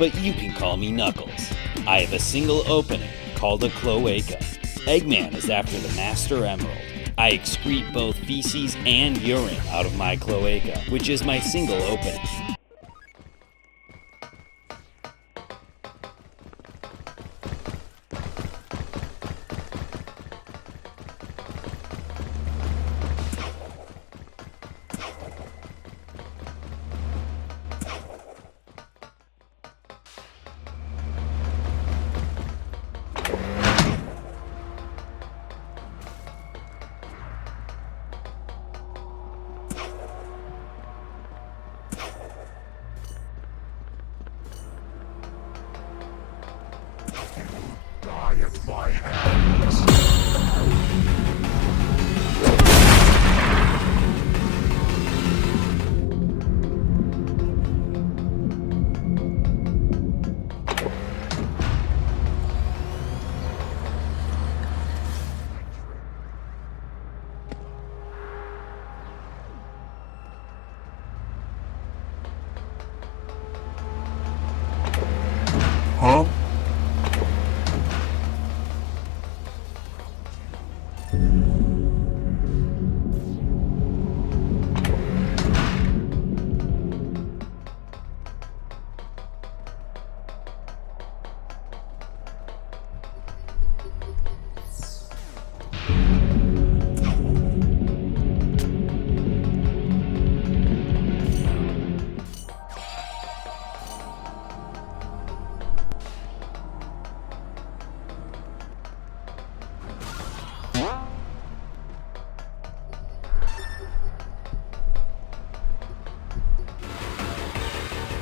but you can call me Knuckles. I have a single opening, called a cloaca. Eggman is after the Master Emerald. I excrete both feces and urine out of my cloaca, which is my single opening. Die at my hands. Huh?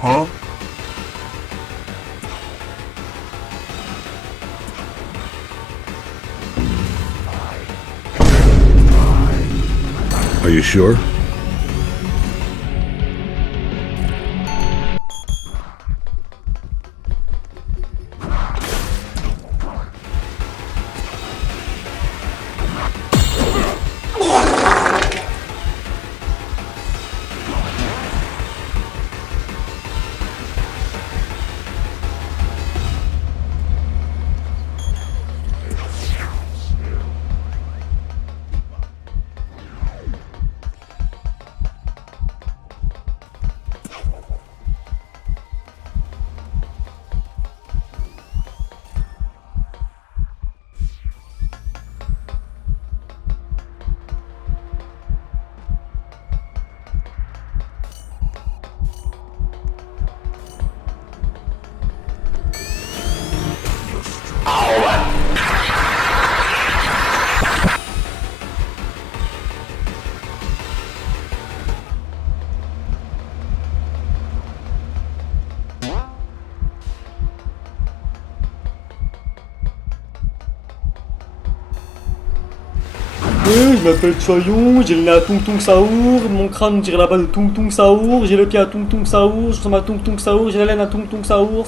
Huh? Are you sure? Je m'appelle Choyon, j'ai le nez à Tung Tung Saour, mon crâne tire la balle de Tung Tung Saour, j'ai le pied à Tung Tung Saour, je ressemble à Tung Tung Saour, j'ai la laine à Tung Tung Saour,